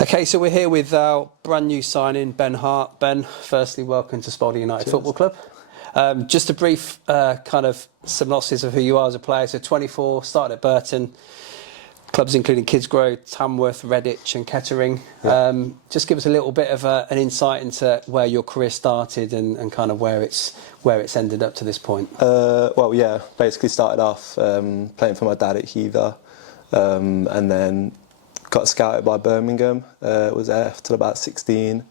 Okay, so we're here with our brand new signing, Ben Hart. Ben, firstly, welcome to Spalding United Football Club. Just a brief kind of synopsis of who you are as a player. So 24, started at Burton, clubs including 𝗚𝗏𝗧𝗘𝗥, Tamworth, Redditch and Kettering. Yeah. Just give us a little bit of an insight into where your career started and kind of where it's ended up to this point. Well, yeah, basically started off playing for my dad at 𝗍𝗏𝗧, and then got scouted by Birmingham, was there till about 16,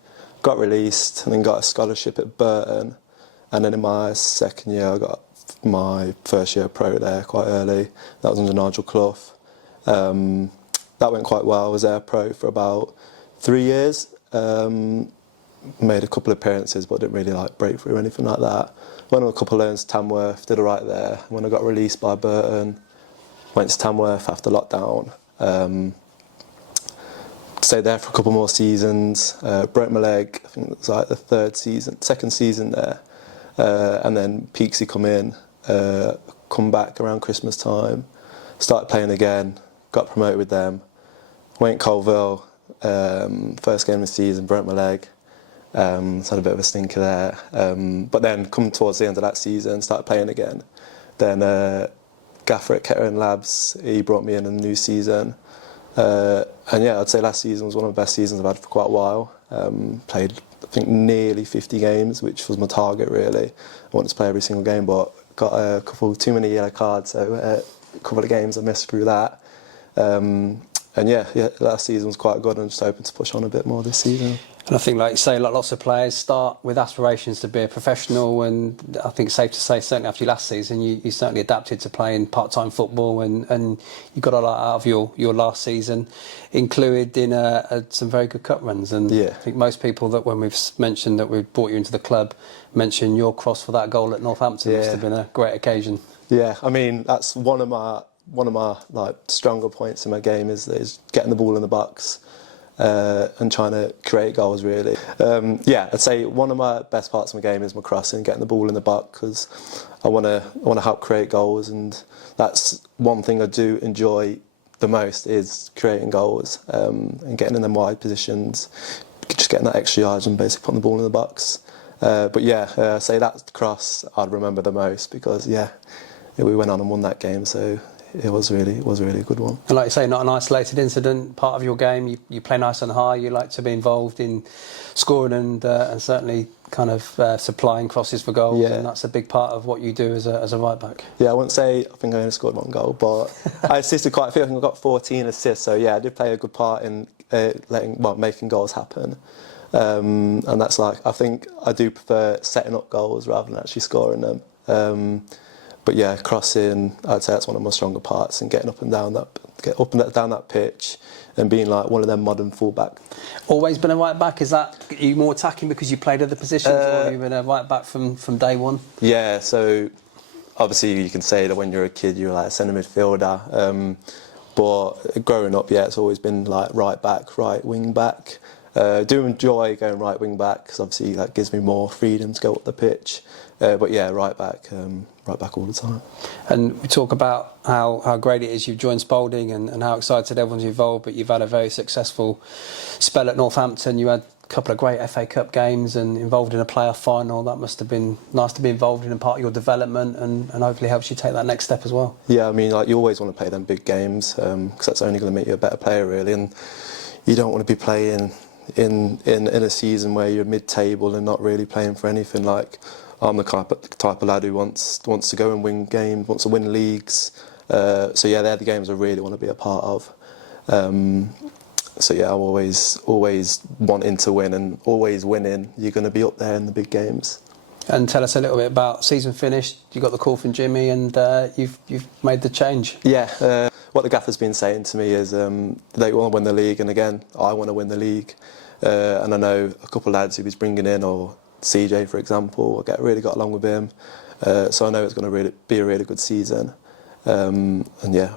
got released and then got a scholarship at Burton, and then in my second year I got my first year pro there quite early. That was under Nigel Clough. That went quite well. I was there pro for about 3 years, made a couple of appearances but didn't really break through or anything like that. Went on a couple of loans to Tamworth, did alright there. When I got released by Burton, went to Tamworth after lockdown. Stayed there for a couple more seasons, broke my leg, I think it was the second season there, and then 𝗣𝗏𝗧𝗘𝗥𝗩 come in, come back around Christmas time, started playing again, got promoted with them, went Colville, first game of the season, broke my leg, had a bit of a stinker there, but then come towards the end of that season, started playing again. Then Gaffer at 𝗚𝗏𝗧𝗘𝗥𝗩𝗘 he brought me in a new season. And yeah, I'd say last season was one of the best seasons I've had for quite a while. Played, I think, nearly 50 games, which was my target really. I wanted to play every single game, but got a couple too many yellow cards, so a couple of games I missed through that. And yeah, last season was quite good, and I'm just hoping to push on a bit more this season. And I think, like you say, lots of players start with aspirations to be a professional, and I think it's safe to say, certainly after your last season, you certainly adapted to playing part-time football, and you got a lot out of your last season, included in some very good cup runs. And yeah. I think most people that, when we've mentioned that we've brought you into the club, mention your cross for that goal at Northampton. Must have been a great occasion. Yeah, I mean, that's one of my stronger points in my game is getting the ball in the box. And trying to create goals really. Yeah, I'd say one of my best parts of my game is my crossing, getting the ball in the box, because I want to help create goals, and that's one thing I do enjoy the most, is creating goals and getting in them wide positions, just getting that extra yards and basically putting the ball in the box. But yeah, say that's the cross I'd remember the most, because yeah, we went on and won that game, so it was really a good one. And like you say, not an isolated incident, part of your game. You play nice and high, you like to be involved in scoring and certainly kind of supplying crosses for goals, and that's a big part of what you do as a right back. Yeah, I wouldn't say I think I only scored one goal, but I assisted quite a few. I think I got 14 assists, so yeah, I did play a good part in making goals happen. And that's I think I do prefer setting up goals rather than actually scoring them. But yeah, crossing, I'd say that's one of my stronger parts, and getting up and down that pitch, and being one of them modern fullback. Always been a right back? Are you more attacking because you played other positions, or have you been a right back from day one? Yeah, so obviously you can say that when you're a kid you're a centre midfielder, but growing up, yeah, it's always been right back, right wing back. Do enjoy going right wing back, because obviously that gives me more freedom to go up the pitch. But yeah, right back all the time. And we talk about how great it is you've joined Spalding, and how excited everyone's involved, but you've had a very successful spell at Northampton. You had a couple of great FA Cup games and involved in a playoff final. That must have been nice to be involved in, a part of your development, and hopefully helps you take that next step as well. Yeah, I mean, you always want to play them big games, because that's only going to make you a better player really, and you don't want to be playing in a season where you're mid-table and not really playing for anything. I'm the type of lad who wants to go and win games, wants to win leagues. So yeah, they're the games I really want to be a part of. So yeah, I'm always wanting to win, and always winning. You're going to be up there in the big games. And tell us a little bit about season finished. You got the call from Jimmy, and you've made the change. Yeah, what the gaffer's been saying to me is they want to win the league, and again, I want to win the league. And I know a couple of lads who he's bringing in, or CJ for example, really got along with him. So I know it's going to be a really good season. And yeah,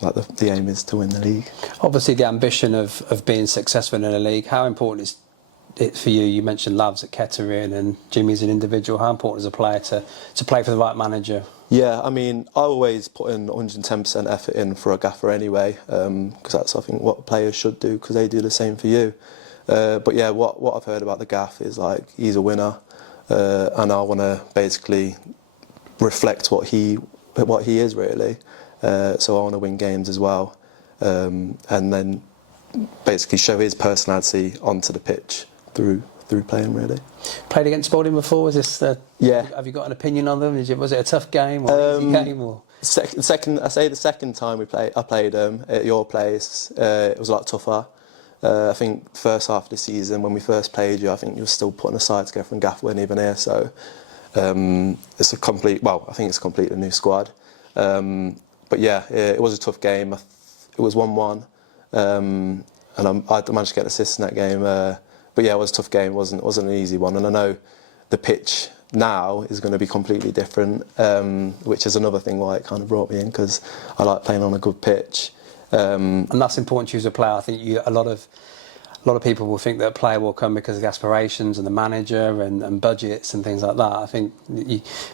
the aim is to win the league. Obviously, the ambition of being successful in a league. How important is it for you? You mentioned 𝗼𝗂𝗘𝗥 and Jimmy as an individual. How important is a player to play for the right manager? Yeah, I mean, I always put in 110% effort in for a gaffer anyway, because that's, I think, what players should do, because they do the same for you. But yeah, what I've heard about the gaff is like he's a winner, and I want to basically reflect what he is really. So I want to win games as well, and then basically show his personality onto the pitch through playing really. Played against Spalding before? Was this? Yeah. Have you got an opinion on them? Was it a tough game or an easy game? Or? The second time I played at your place, it was a lot tougher. I think first half of the season when we first played you, I think you were still putting a side together and Gaff weren't even here. So it's a complete. Well, I think it's a completely new squad. But yeah, it was a tough game. It was 1-1, and I managed to get an assist in that game. But yeah, it was a tough game. It wasn't an easy one. And I know the pitch now is going to be completely different, which is another thing why it kind of brought me in, because I like playing on a good pitch. And that's important to you as a player. I think a lot of people will think that a player will come because of the aspirations and the manager and budgets and things like that. I think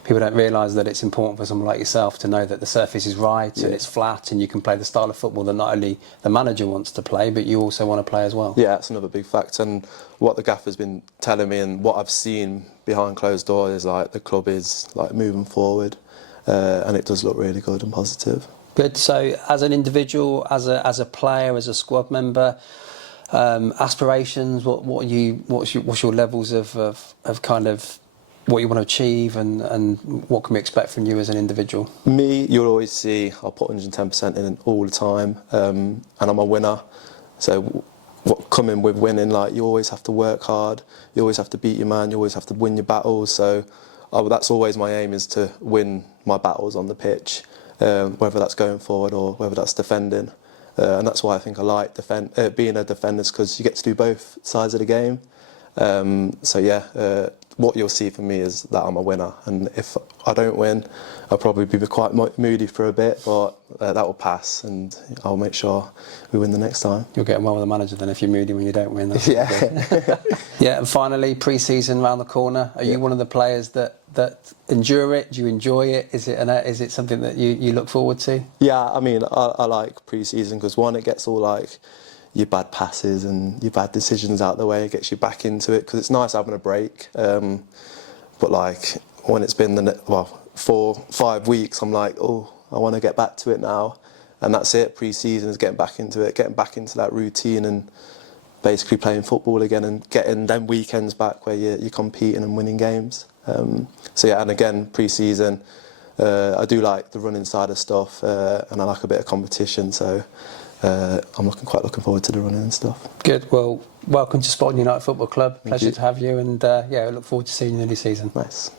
people don't realise that it's important for someone like yourself to know that the surface is right and it's flat and you can play the style of football that not only the manager wants to play, but you also want to play as well. Yeah, that's another big fact. And what the gaffer's been telling me and what I've seen behind closed doors is like the club is like moving forward, and it does look really good and positive. Good. So, as an individual, as a player, as a squad member, aspirations. What's your levels of kind of what you want to achieve, and what can we expect from you as an individual? Me, you'll always see I'll put 110% in all the time, and I'm a winner. So, coming with winning, like you always have to work hard. You always have to beat your man. You always have to win your battles. So, that's always my aim, is to win my battles on the pitch. Whether that's going forward or whether that's defending. And that's why I think I like being a defender, because you get to do both sides of the game. So yeah, what you'll see from me is that I'm a winner. And if I don't win, I'll probably be quite moody for a bit, but that will pass and I'll make sure we win the next time. You'll get on well with the manager then if you're moody when you don't win. Yeah. Yeah, and finally, pre-season around the corner. Are you one of the players that endure it? Do you enjoy it? Is it something that you look forward to? Yeah, I mean, I like pre-season because one, it gets all like your bad passes and your bad decisions out the way. It gets you back into it because it's nice having a break. But like when it's been 4-5 weeks, I'm like, oh, I want to get back to it now. And that's it. Pre-season is getting back into it, getting back into that routine and basically playing football again and getting them weekends back where you're competing and winning games. So yeah, and again, pre-season, I do like the running side of stuff, and I like a bit of competition. So I'm quite looking forward to the running and stuff. Good. Well, welcome to Spalding United Football Club. Pleasure to have you, and yeah, I look forward to seeing you in the new season. Nice.